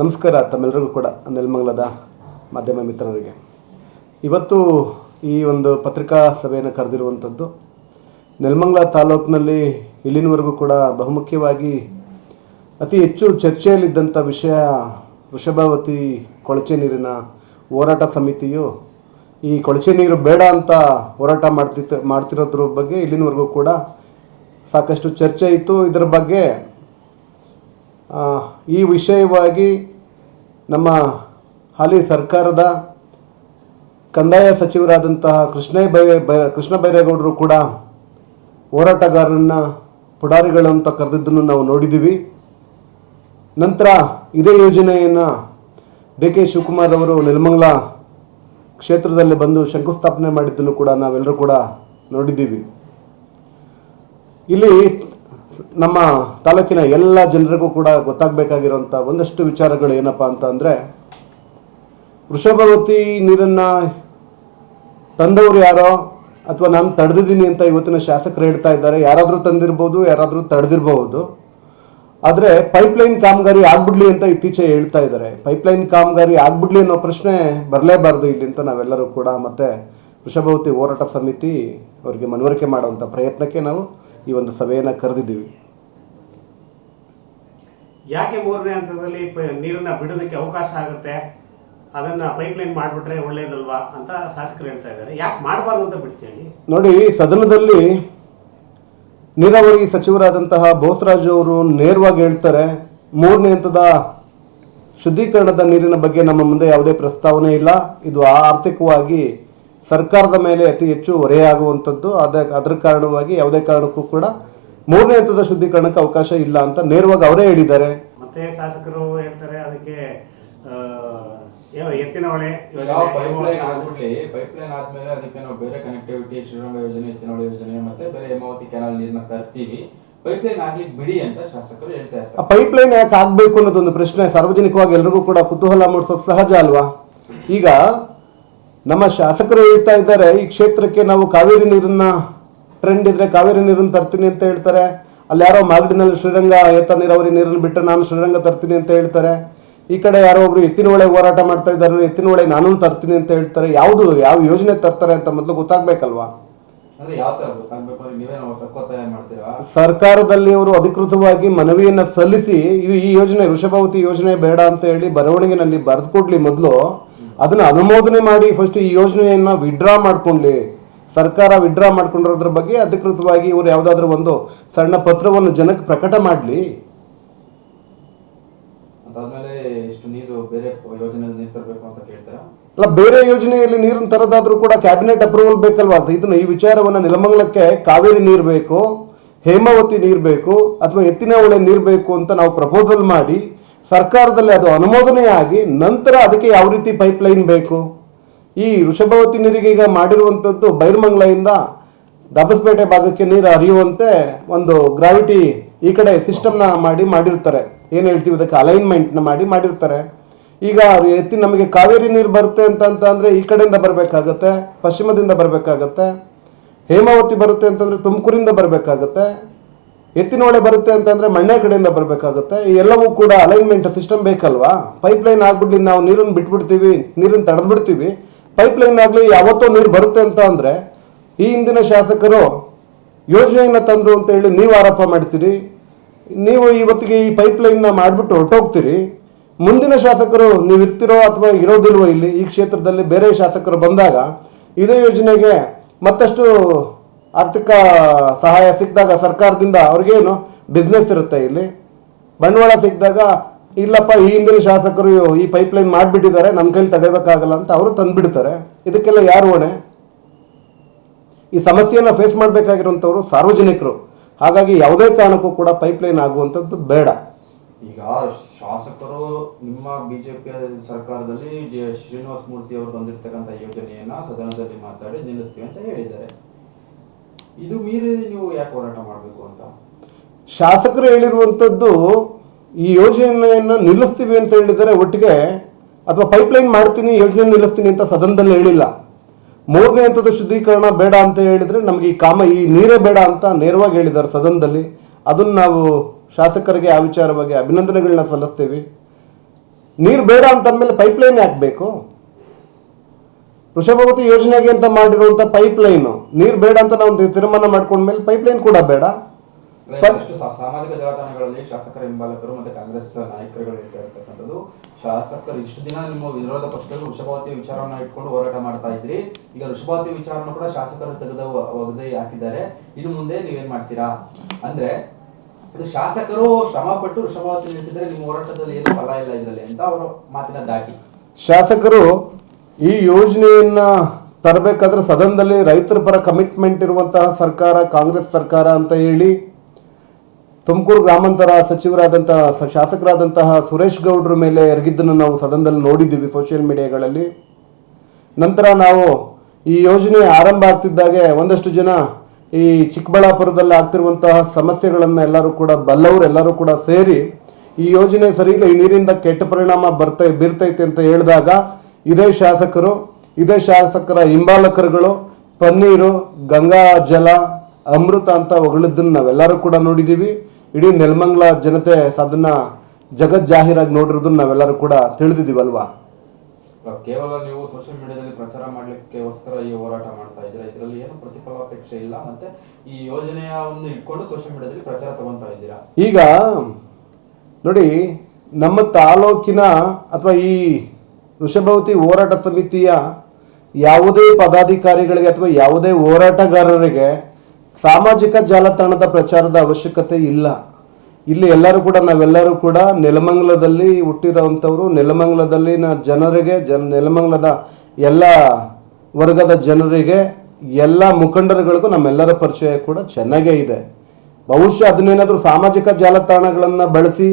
ನಮಸ್ಕಾರ ತಮ್ಮೆಲ್ಲರಿಗೂ ಕೂಡ ನೆಲಮಂಗಲದ ಮಾಧ್ಯಮ ಮಿತ್ರರಿಗೆ. ಇವತ್ತು ಈ ಒಂದು ಪತ್ರಿಕಾ ಸಭೆಯನ್ನು ಕರೆದಿರುವಂಥದ್ದು ನೆಲಮಂಗಲ ತಾಲೂಕಿನಲ್ಲಿ ಇಲ್ಲಿನವರೆಗೂ ಕೂಡ ಬಹುಮುಖ್ಯವಾಗಿ ಅತಿ ಹೆಚ್ಚು ಚರ್ಚೆಯಲ್ಲಿದ್ದಂಥ ವಿಷಯ ವೃಷಭಾವತಿ ಕೊಳಚೆ ನೀರಿನ ಹೋರಾಟ ಸಮಿತಿಯು ಈ ಕೊಳಚೆ ನೀರು ಬೇಡ ಅಂತ ಹೋರಾಟ ಮಾಡ್ತಿರೋದ್ರ ಬಗ್ಗೆ ಇಲ್ಲಿನವರೆಗೂ ಕೂಡ ಸಾಕಷ್ಟು ಚರ್ಚೆ ಇತ್ತು. ಇದರ ಬಗ್ಗೆ ಈ ವಿಷಯವಾಗಿ ನಮ್ಮ ಹಾಲಿ ಸರ್ಕಾರದ ಕಂದಾಯ ಸಚಿವರಾದಂತಹ ಕೃಷ್ಣ ಬೈರೇಗೌಡರು ಕೂಡ ಹೋರಾಟಗಾರರನ್ನ ಪುಡಾರಿಗಳು ಅಂತ ಕರೆದಿದ್ದನ್ನು ನಾವು ನೋಡಿದ್ದೀವಿ. ನಂತರ ಇದೇ ಯೋಜನೆಯನ್ನು ಡಿ.ಕೆ. ಶಿವಕುಮಾರ್ ಅವರು ನೆಲಮಂಗಲ ಕ್ಷೇತ್ರದಲ್ಲಿ ಬಂದು ಶಂಕುಸ್ಥಾಪನೆ ಮಾಡಿದ್ದನ್ನು ಕೂಡ ನಾವೆಲ್ಲರೂ ಕೂಡ ನೋಡಿದ್ದೀವಿ. ಇಲ್ಲಿ ನಮ್ಮ ತಾಲೂಕಿನ ಎಲ್ಲ ಜನರಿಗೂ ಕೂಡ ಗೊತ್ತಾಗಬೇಕಾಗಿರೋಂಥ ಒಂದಷ್ಟು ವಿಚಾರಗಳು ಏನಪ್ಪ ಅಂತ ಅಂದರೆ, ವೃಷಭಾವತಿ ನೀರನ್ನು ತಂದವರು ಯಾರೋ ಅಥವಾ ನಾನು ತಡೆದಿದ್ದೀನಿ ಅಂತ ಇವತ್ತಿನ ಶಾಸಕರು ಹೇಳ್ತಾ ಇದ್ದಾರೆ. ಯಾರಾದರೂ ತಂದಿರ್ಬೋದು, ಯಾರಾದರೂ ತಡೆದಿರಬಹುದು. ಆದರೆ ಪೈಪ್ಲೈನ್ ಕಾಮಗಾರಿ ಆಗ್ಬಿಡ್ಲಿ ಅಂತ ಇತ್ತೀಚೆಗೆ ಹೇಳ್ತಾ ಇದ್ದಾರೆ. ಪೈಪ್ಲೈನ್ ಕಾಮಗಾರಿ ಆಗ್ಬಿಡ್ಲಿ ಅನ್ನೋ ಪ್ರಶ್ನೆ ಬರಲೇಬಾರ್ದು ಇಲ್ಲಿ ಅಂತ ನಾವೆಲ್ಲರೂ ಕೂಡ ಮತ್ತು ವೃಷಭಾವತಿ ಹೋರಾಟ ಸಮಿತಿ ಅವರಿಗೆ ಮನವರಿಕೆ ಮಾಡುವಂಥ ಪ್ರಯತ್ನಕ್ಕೆ ನಾವು ಈ ಒಂದು ಸಭೆಯನ್ನು ಕರೆದಿದ್ದೀವಿ. ಯಾಕೆ ಮೂರನೇ ಹಂತದಲ್ಲಿ ನೀರನ್ನ ಬಿಡೋದಕ್ಕೆ ಅವಕಾಶ ಆಗುತ್ತೆ, ಅದನ್ನ ಪೈಪ್ಲೈನ್ ಮಾಡಿಬಿಟ್ರೆ ಒಳ್ಳೇದಲ್ವಾ ಅಂತ ಶಾಸಕರು ಹೇಳ್ತಾ ಇದ್ದಾರೆ. ಯಾಕೆ ಮಾಡಬಾರ್ದು ಅಂತ ಬಿಡಿಸಿ ಹೇಳಿ. ನೋಡಿ, ಸದನದಲ್ಲಿ ನೀರಾವರಿ ಸಚಿವರಾದಂತಹ ಬೋಸರಾಜು ಅವರು ನೇರವಾಗಿ ಹೇಳ್ತಾರೆ, ಮೂರನೇ ಹಂತದ ಶುದ್ಧೀಕರಣದ ನೀರಿನ ಬಗ್ಗೆ ನಮ್ಮ ಮುಂದೆ ಯಾವುದೇ ಪ್ರಸ್ತಾವನೆ ಇಲ್ಲ. ಇದು ಆರ್ಥಿಕವಾಗಿ ಸರ್ಕಾರದ ಮೇಲೆ ಅತಿ ಹೆಚ್ಚು ಹೊರೆಯಾಗುವಂಥದ್ದು. ಅದರ ಕಾರಣವಾಗಿ ಯಾವುದೇ ಕಾರಣಕ್ಕೂ ಕೂಡ ಮೂರನೇ ಹಂತದ ಶುದ್ಧೀಕರಣಕ್ಕೆ ಅವಕಾಶ ಇಲ್ಲ ಅಂತ ನೇರವಾಗಿ ಅವರೇ ಹೇಳಿದ್ದಾರೆ. ಮತ್ತೆ ಶಾಸಕರು ಹೇಳ್ತಾರೆ ಅದಕ್ಕೆ ಎತ್ತಿನ ಹೊಳೆ ಪೈಪ್ಲೈನ್ ಆದ್ಮೇಲೆ ಅದಕ್ಕೆ ನಾವು ಬೇರೆ ಕನೆಕ್ಟಿವಿಟಿ ಶ್ರೀರಂಗ ಯೋಜನೆ, ಎತ್ತಿನ ಹೊಳೆ ಯೋಜನೆ ಮತ್ತೆ ಬೇರೆ ಹೇಮಾವತಿ ಕೆನಾಲ್ ನೀರನ್ನ ತರ್ತೀವಿ, ಪೈಪ್ಲೈನ್ ಆಗ್ಲಿಕ್ಕೆ ಬಿಡಿ ಅಂತ ಶಾಸಕರು ಹೇಳ್ತಾ ಇರ್ತಾರೆ. ಪೈಪ್ಲೈನ್ ಯಾಕೆ ಆಗ್ಬೇಕು ಅನ್ನೋದೊಂದು ಪ್ರಶ್ನೆ ಸಾರ್ವಜನಿಕವಾಗಿ ಎಲ್ರಿಗೂ ಕೂಡ ಕುತೂಹಲ ಮೂಡಿಸೋದು ಸಹಜ ಅಲ್ವಾ. ಈಗ ನಮ್ಮ ಶಾಸಕರು ಹೇಳ್ತಾ ಇದ್ದಾರೆ, ಈ ಕ್ಷೇತ್ರಕ್ಕೆ ನಾವು ಕಾವೇರಿ ನೀರನ್ನ ಟ್ರೆಂಡ್ ಇದ್ರೆ ಕಾವೇರಿ ನೀರನ್ನು ತರ್ತೀನಿ ಅಂತ ಹೇಳ್ತಾರೆ. ಅಲ್ಲಿ ಯಾರೋ ಮಾಗಡಿನಲ್ಲಿ ಶ್ರೀರಂಗ ಏತ ನೀರಾವರಿ ನೀರನ್ನು ಬಿಟ್ಟು ನಾನು ಶ್ರೀರಂಗ ತರ್ತೀನಿ ಅಂತ ಹೇಳ್ತಾರೆ. ಈ ಕಡೆ ಯಾರೋ ಒಬ್ರು ಎತ್ತಿನ ಹೊಳೆ ಹೋರಾಟ ಮಾಡ್ತಾ ಇದ್ದಾರೆ, ಎತ್ತಿನ ಹೊಳೆ ನಾನು ತರ್ತೀನಿ ಅಂತ ಹೇಳ್ತಾರೆ. ಯಾವ ಯೋಜನೆ ತರ್ತಾರೆ ಅಂತ ಮೊದಲು ಗೊತ್ತಾಗ್ಬೇಕಲ್ವಾ. ಸರ್ಕಾರದಲ್ಲಿ ಅವರು ಅಧಿಕೃತವಾಗಿ ಮನವಿಯನ್ನ ಸಲ್ಲಿಸಿ ಈ ಯೋಜನೆ ವೃಷಭಾವತಿ ಯೋಜನೆ ಬೇಡ ಅಂತ ಹೇಳಿ ಬರವಣಿಗೆನಲ್ಲಿ ಬರೆದು ಕೊಡ್ಲಿ. ಮೊದಲು ಅದನ್ನ ಅನುಮೋದನೆ ಮಾಡಿ ಫಸ್ಟ್ ಈ ಯೋಜನೆಯನ್ನ ವಿಡ್ರಾ ಮಾಡ್ಕೊಂಡ್ಲಿ. ಸರ್ಕಾರ ವಿಡ್ರಾ ಮಾಡ್ಕೊಂಡಿರೋದ್ರ ಬಗ್ಗೆ ಅಧಿಕೃತವಾಗಿ ಇವರು ಯಾವುದಾದ್ರೂ ಒಂದು ಸಣ್ಣ ಪತ್ರವನ್ನು ಜನಕ್ಕೆ ಪ್ರಕಟ ಮಾಡಲಿ. ಅಲ್ಲ, ಬೇರೆ ಯೋಜನೆಯಲ್ಲಿ ನೀರನ್ನು ತರೋದಾದ್ರೂ ಕೂಡ ಕ್ಯಾಬಿನೆಟ್ ಅಪ್ರೂವಲ್ ಬೇಕಲ್ವಾ. ಇದನ್ನ ಈ ವಿಚಾರವನ್ನ ನೆಲಮಂಗಲಕ್ಕೆ ಕಾವೇರಿ ನೀರು ಬೇಕು, ಹೇಮಾವತಿ ನೀರು ಬೇಕು ಅಥವಾ ಎತ್ತಿನ ಹೊಳೆ ನೀರು ಬೇಕು ಅಂತ ನಾವು ಪ್ರಪೋಸಲ್ ಮಾಡಿ ಸರ್ಕಾರದಲ್ಲಿ ಅದು ಅನುಮೋದನೆ ಆಗಿ ನಂತರ ಅದಕ್ಕೆ ಯಾವ ರೀತಿ ಪೈಪ್ಲೈನ್ ಬೇಕು. ಈ ವೃಷಭಾವತಿ ನೀರಿಗೆ ಈಗ ಮಾಡಿರುವಂಥದ್ದು ಬೈರಮಂಗಲದಿಂದ ದಾಬಸ್ಪೇಟೆ ಭಾಗಕ್ಕೆ ನೀರು ಹರಿಯುವಂತೆ ಒಂದು ಗ್ರಾವಿಟಿ ಈ ಕಡೆ ಸಿಸ್ಟಮ್ನ ಮಾಡಿರ್ತಾರೆ. ಏನು ಹೇಳ್ತೀವಿ ಅದಕ್ಕೆ ಅಲೈನ್ಮೆಂಟ್ನ ಮಾಡಿರ್ತಾರೆ. ಈಗ ನಮಗೆ ಕಾವೇರಿ ನೀರು ಬರುತ್ತೆ ಅಂತ ಅಂದರೆ ಈ ಕಡೆಯಿಂದ ಬರಬೇಕಾಗತ್ತೆ, ಪಶ್ಚಿಮದಿಂದ ಬರಬೇಕಾಗತ್ತೆ. ಹೇಮಾವತಿ ಬರುತ್ತೆ ಅಂತಂದರೆ ತುಮಕೂರಿಂದ ಬರಬೇಕಾಗತ್ತೆ. ಎತ್ತಿನ ಹೊಳೆ ಬರುತ್ತೆ ಅಂತಂದರೆ ಮಣ್ಣೆ ಕಡೆಯಿಂದ ಬರಬೇಕಾಗುತ್ತೆ. ಎಲ್ಲವೂ ಕೂಡ ಅಲೈನ್ಮೆಂಟ್ ಸಿಸ್ಟಮ್ ಬೇಕಲ್ವಾ. ಪೈಪ್ಲೈನ್ ಆಗ್ಬಿಡ್ಲಿ, ನಾವು ನೀರನ್ನು ಬಿಟ್ಬಿಡ್ತೀವಿ, ನೀರನ್ನು ತಡೆದ್ಬಿಡ್ತೀವಿ, ಪೈಪ್ಲೈನ್ ಆಗಲಿ ಯಾವತ್ತೋ ನೀರು ಬರುತ್ತೆ ಅಂತ ಅಂದರೆ ಈ ಹಿಂದಿನ ಶಾಸಕರು ಯೋಜನೆಯನ್ನು ತಂದರು ಅಂತ ಹೇಳಿ ನೀವು ಆರೋಪ ಮಾಡ್ತೀರಿ. ನೀವು ಇವತ್ತಿಗೆ ಈ ಪೈಪ್ಲೈನ್ನ ಮಾಡಿಬಿಟ್ಟು ಹೊರಟೋಗ್ತೀರಿ. ಮುಂದಿನ ಶಾಸಕರು ನೀವು ಇರ್ತಿರೋ ಅಥವಾ ಇರೋದಿಲ್ವೋ ಇಲ್ಲಿ ಈ ಕ್ಷೇತ್ರದಲ್ಲಿ ಬೇರೆ ಶಾಸಕರು ಬಂದಾಗ ಇದೇ ಯೋಜನೆಗೆ ಮತ್ತಷ್ಟು ಆರ್ಥಿಕ ಸಹಾಯ ಸಿಕ್ಕಿದಾಗ ಸರ್ಕಾರದಿಂದ ಅವ್ರಿಗೇನು ಬಿಸ್ನೆಸ್ ಇರುತ್ತೆ, ಇಲ್ಲಿ ಬಂಡವಾಳ ಸಿಕ್ಕಿದಾಗ ಇಲ್ಲಪ್ಪ ಈ ಹಿಂದಿನ ಶಾಸಕರು ಈ ಪೈಪ್ಲೈನ್ ಮಾಡಿಬಿಟ್ಟಿದ್ದಾರೆ, ನಮ್ಮ ಕೈಲಿ ತಡೆಯೋದಕ್ಕಾಗಲ್ಲ ಅಂತ ಅವರು ತಂದುಬಿಡ್ತಾರೆ. ಇದಕ್ಕೆಲ್ಲ ಯಾರು ಹೊಣೆ? ಈ ಸಮಸ್ಯೆಯನ್ನು ಫೇಸ್ ಮಾಡಬೇಕಾಗಿರುವಂಥವ್ರು ಸಾರ್ವಜನಿಕರು. ಹಾಗಾಗಿ ಯಾವುದೇ ಕಾರಣಕ್ಕೂ ಕೂಡ ಪೈಪ್ಲೈನ್ ಆಗುವಂಥದ್ದು ಬೇಡ. ಈಗ ಶಾಸಕರು ನಿಮ್ಮ ಬಿಜೆಪಿ ಸರ್ಕಾರದಲ್ಲಿ ಶ್ರೀನಿವಾಸ ಮೂರ್ತಿ ಅವರು ತಂದಿರ್ತಕ್ಕಂಥ ಯೋಜನೆಯನ್ನ ಸದನದಲ್ಲಿ ಮಾತಾಡಿ ನಿಲ್ಲಿಸ್ತೀವಿ ಅಂತ ಹೇಳಿದ್ದಾರೆ. ಇದು ಮೀರಿ ನೀವು ಯಾಕೆ ಹೋರಾಟ ಮಾಡಬೇಕು ಅಂತ ಶಾಸಕರು ಹೇಳಿರುವಂಥದ್ದು, ಈ ಯೋಜನೆಯನ್ನು ನಿಲ್ಲಿಸ್ತೀವಿ ಅಂತ ಹೇಳಿದರೆ ಒಟ್ಟಿಗೆ, ಅಥವಾ ಪೈಪ್ಲೈನ್ ಮಾಡ್ತೀನಿ ಯೋಜನೆ ನಿಲ್ಲಿಸ್ತೀನಿ ಅಂತ ಸದನದಲ್ಲಿ ಹೇಳಿಲ್ಲ. ಮೂರನೇ ಹಂತದ ಶುದ್ಧೀಕರಣ ಬೇಡ ಅಂತ ಹೇಳಿದರೆ ನಮಗೆ ಈ ನೀರೇ ಬೇಡ ಅಂತ ನೇರವಾಗಿ ಹೇಳಿದ್ದಾರೆ ಸದನದಲ್ಲಿ. ಅದನ್ನು ನಾವು ಶಾಸಕರಿಗೆ ಆ ವಿಚಾರವಾಗಿ ಅಭಿನಂದನೆಗಳನ್ನ ಸಲ್ಲಿಸ್ತೀವಿ. ನೀರು ಬೇಡ ಅಂತಂದ್ಮೇಲೆ ಪೈಪ್ಲೈನ್ ಹಾಕಬೇಕು. ವೃಷಭಾವತಿ ಯೋಜನೆಗೆ ಅಂತ ಮಾಡಿರುವಂಥ ಪೈಪ್ಲೈನು ನೀರು ಬೇಡ ಅಂತ ನಾವು ತೀರ್ಮಾನ ಮಾಡ್ಕೊಂಡ್ಮೇಲೆ ಪೈಪ್ಲೈನ್ ಕೂಡ ಬೇಡ. ಸಾಮಾಜಿಕ ಜಾಲತಾಣಗಳಲ್ಲಿ ಶಾಸಕರ ಹಿಂಬಾಲಕರು ಮತ್ತೆ ಕಾಂಗ್ರೆಸ್ ನಾಯಕರುಗಳು ಹೇಳ್ತಾ ಇರ್ತಕ್ಕಂಥದ್ದು, ಶಾಸಕರು ಇಷ್ಟು ದಿನ ನಿಮ್ಮ ವಿರೋಧ ಪಕ್ಷಗಳು ವೃಷಭಾವತಿ ವಿಚಾರವನ್ನ ಇಟ್ಕೊಂಡು ಹೋರಾಟ ಮಾಡ್ತಾ ಇದ್ರಿ, ಈಗ ವೃಷಭಾವತಿ ವಿಚಾರನ ಕೂಡ ಶಾಸಕರು ಒಗದೆ ಹಾಕಿದ್ದಾರೆ, ಇನ್ನು ಮುಂದೆ ನೀವೇನ್ ಮಾಡ್ತೀರಾ ಅಂದ್ರೆ ಇದು ಶಾಸಕರು ಶ್ರಮ ಪಟ್ಟು ವೃಷಭಾವತಿ ನಿಲ್ಲಿಸಿದ್ರೆ ನಿಮ್ಮ ಹೋರಾಟದಲ್ಲಿ ಏನು ಫಲ ಇಲ್ಲ ಇದರಲ್ಲಿ ಅಂತ ಅವರು ಮಾತಿನ ದಾಟಿ. ಶಾಸಕರು ಈ ಯೋಜನೆಯನ್ನ ತರಬೇಕಾದ್ರೆ ಸದನದಲ್ಲಿ ರೈತರ ಪರ ಕಮಿಟ್ಮೆಂಟ್ ಇರುವಂತಹ ಸರ್ಕಾರ ಕಾಂಗ್ರೆಸ್ ಸರ್ಕಾರ ಅಂತ ಹೇಳಿ ತುಮಕೂರು ಗ್ರಾಮಾಂತರ ಸಚಿವರಾದಂತಹ ಶಾಸಕರಾದಂತಹ ಸುರೇಶ್ ಗೌಡ್ರ ಮೇಲೆ ಎರಗಿದ್ದನ್ನು ನಾವು ಸದನದಲ್ಲಿ ನೋಡಿದ್ದೀವಿ ಸೋಷಿಯಲ್ ಮೀಡಿಯಾಗಳಲ್ಲಿ. ನಂತರ ನಾವು ಈ ಯೋಜನೆ ಆರಂಭ ಆಗ್ತಿದ್ದಾಗೆ ಒಂದಷ್ಟು ಜನ ಈ ಚಿಕ್ಕಬಳ್ಳಾಪುರದಲ್ಲಿ ಆಗ್ತಿರುವಂತಹ ಸಮಸ್ಯೆಗಳನ್ನು ಎಲ್ಲರೂ ಕೂಡ ಬಲ್ಲವರು ಕೂಡ ಸೇರಿ ಈ ಯೋಜನೆ ಸರಿ ಇಲ್ಲ, ಈ ನೀರಿಂದ ಕೆಟ್ಟ ಪರಿಣಾಮ ಬೀರ್ತೈತೆ ಅಂತ ಹೇಳಿದಾಗ ಇದೇ ಶಾಸಕರ ಹಿಂಬಾಲಕರುಗಳು ಪನ್ನೀರು, ಗಂಗಾ ಜಲ, ಅಮೃತ ಅಂತ ಹೊಗಳಿದ್ದನ್ನು ನಾವೆಲ್ಲರೂ ಕೂಡ ನೋಡಿದ್ದೀವಿ. ಇಡೀ ನೆಲಮಂಗಲ ಜನತೆ ಅದನ್ನ ಜಗತ್ ಜಾಹೀರಾಗಿ ನೋಡಿರೋದನ್ನ ನಾವೆಲ್ಲರೂ ಕೂಡ ತಿಳಿದಿದ್ದೀವಲ್ವಾ. ಕೇವಲ ನೀವು ಸೋಷಿಯಲ್ ಮೀಡಿಯಾದಲ್ಲಿ ಪ್ರಚಾರ ಮಾಡ್ಲಿಕ್ಕೋಸ್ಕರ ಈ ಹೋರಾಟ ಮಾಡ್ತಾ ಇದ್ದೀರಾ, ಇದರಲ್ಲಿ ಏನು ಪ್ರತಿಫಲಾಪೇಕ್ಷೆ ಇಲ್ಲ, ಮತ್ತೆ ಈ ಯೋಜನೆಯ ಒಂದು ಇಟ್ಕೊಂಡು ಸೋಷಿಯಲ್ ಮೀಡಿಯಾದಲ್ಲಿ ಪ್ರಚಾರ ತಗೊಂತಾ ಇದ್ದೀರಾ. ಈಗ ನೋಡಿ, ನಮ್ಮ ತಾಲೂಕಿನ ಅಥವಾ ಈ ವೃಷಭಾವತಿ ಹೋರಾಟ ಸಮಿತಿಯ ಯಾವುದೇ ಪದಾಧಿಕಾರಿಗಳಿಗೆ ಅಥವಾ ಯಾವುದೇ ಹೋರಾಟಗಾರರಿಗೆ ಸಾಮಾಜಿಕ ಜಾಲತಾಣದ ಪ್ರಚಾರದ ಅವಶ್ಯಕತೆ ಇಲ್ಲ. ಇಲ್ಲಿ ನಾವೆಲ್ಲರೂ ಕೂಡ ನೆಲಮಂಗಲದಲ್ಲಿ ಹುಟ್ಟಿರೋವಂಥವ್ರು, ನೆಲಮಂಗಲದಲ್ಲಿನ ಜನರಿಗೆ ನೆಲಮಂಗಲದ ಎಲ್ಲ ವರ್ಗದ ಜನರಿಗೆ, ಎಲ್ಲ ಮುಖಂಡರುಗಳಿಗೂ ನಮ್ಮೆಲ್ಲರ ಪರಿಚಯ ಕೂಡ ಚೆನ್ನಾಗೇ ಇದೆ. ಬಹುಶಃ ಅದನ್ನೇನಾದರೂ ಸಾಮಾಜಿಕ ಜಾಲತಾಣಗಳನ್ನು ಬಳಸಿ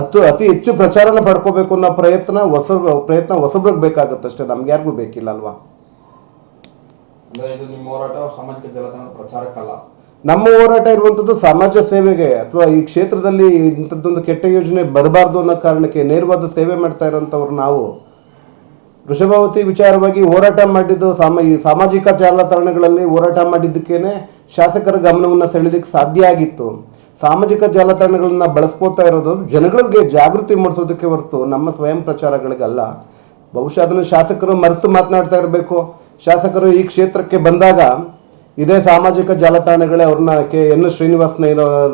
ಅತಿ ಹೆಚ್ಚು ಪ್ರಚಾರನ ಪಡ್ಕೋಬೇಕು ಅನ್ನೋ ಪ್ರಯತ್ನ ಹೊಸಬ್ರಿಗೆ ಬೇಕಾಗುತ್ತಷ್ಟೇ, ನಮ್ಗೆ ಯಾರಿಗೂ ಬೇಕಿಲ್ಲ ಅಲ್ವಾ. ಇದು ನಿಮ್ಮ ಹೋರಾಟ ಸಾಮಾಜಿಕ ಜಾಲತಾಣ ಪ್ರಚಾರಕ್ಕಲ್ಲ. ನಮ್ಮ ಹೋರಾಟ ಇರುವಂಥದ್ದು ಸಮಾಜ ಸೇವೆಗೆ, ಅಥವಾ ಈ ಕ್ಷೇತ್ರದಲ್ಲಿ ಇಂಥದ್ದೊಂದು ಕೆಟ್ಟ ಯೋಜನೆ ಬರಬಾರ್ದು ಅನ್ನೋ ಕಾರಣಕ್ಕೆ ನೇರವಾದ ಸೇವೆ ಮಾಡ್ತಾ ಇರೋಂಥವ್ರು ನಾವು. ವೃಷಭಾವತಿ ವಿಚಾರವಾಗಿ ಹೋರಾಟ ಮಾಡಿದ್ದು ಈ ಸಾಮಾಜಿಕ ಜಾಲತಾಣಗಳಲ್ಲಿ ಹೋರಾಟ ಮಾಡಿದ್ದಕ್ಕೇನೆ ಶಾಸಕರ ಗಮನವನ್ನು ಸೆಳೆಲಿಕ್ಕೆ ಸಾಧ್ಯ ಆಗಿತ್ತು. ಸಾಮಾಜಿಕ ಜಾಲತಾಣಗಳನ್ನ ಬಳಸ್ಕೋತಾ ಇರೋದು ಜನಗಳಿಗೆ ಜಾಗೃತಿ ಮೂಡಿಸೋದಕ್ಕೆ ಹೊರತು ನಮ್ಮ ಸ್ವಯಂ ಪ್ರಚಾರಗಳಿಗಲ್ಲ. ಬಹುಶಃ ಅದನ್ನು ಶಾಸಕರು ಮರೆತು ಮಾತನಾಡ್ತಾ ಇರಬೇಕು. ಶಾಸಕರು ಈ ಕ್ಷೇತ್ರಕ್ಕೆ ಬಂದಾಗ ಇದೇ ಸಾಮಾಜಿಕ ಜಾಲತಾಣಗಳೇ ಅವ್ರನ್ನ ಎನ್ ಶ್ರೀನಿವಾಸ್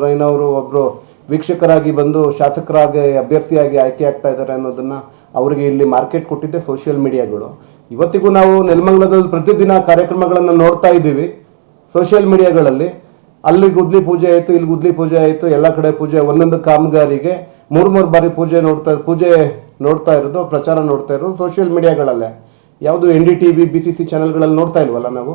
ರೈನವರು ಒಬ್ಬರು ವೀಕ್ಷಕರಾಗಿ ಬಂದು ಶಾಸಕರಾಗಿ ಅಭ್ಯರ್ಥಿಯಾಗಿ ಆಯ್ಕೆ ಆಗ್ತಾ ಇದ್ದಾರೆ ಅನ್ನೋದನ್ನು ಅವರಿಗೆ ಇಲ್ಲಿ ಮಾರ್ಕೆಟ್ ಕೊಟ್ಟಿದ್ದೆ ಸೋಷಿಯಲ್ ಮೀಡಿಯಾಗಳು. ಇವತ್ತಿಗೂ ನಾವು ನೆಲಮಂಗಲದಲ್ಲಿ ಪ್ರತಿದಿನ ಕಾರ್ಯಕ್ರಮಗಳನ್ನು ನೋಡ್ತಾ ಇದ್ದೀವಿ ಸೋಷಿಯಲ್ ಮೀಡಿಯಾಗಳಲ್ಲಿ. ಅಲ್ಲಿ ಗುದ್ಲಿ ಪೂಜೆ ಆಯಿತು, ಇಲ್ಲಿ ಗುದ್ಲಿ ಪೂಜೆ ಆಯಿತು, ಎಲ್ಲ ಕಡೆ ಪೂಜೆ, ಒಂದೊಂದು ಕಾಮಗಾರಿಗೆ 3 ಬಾರಿ ಪೂಜೆ ನೋಡ್ತಾ ಇರೋದು, ಪ್ರಚಾರ ನೋಡ್ತಾ ಇರೋದು ಸೋಷಿಯಲ್ ಮೀಡಿಯಾಗಳಲ್ಲೇ. ಯಾವುದು NDTV BCC ಚಾನೆಲ್ಗಳಲ್ಲಿ ನೋಡ್ತಾ ಇಲ್ವಲ್ಲ ನಾವು.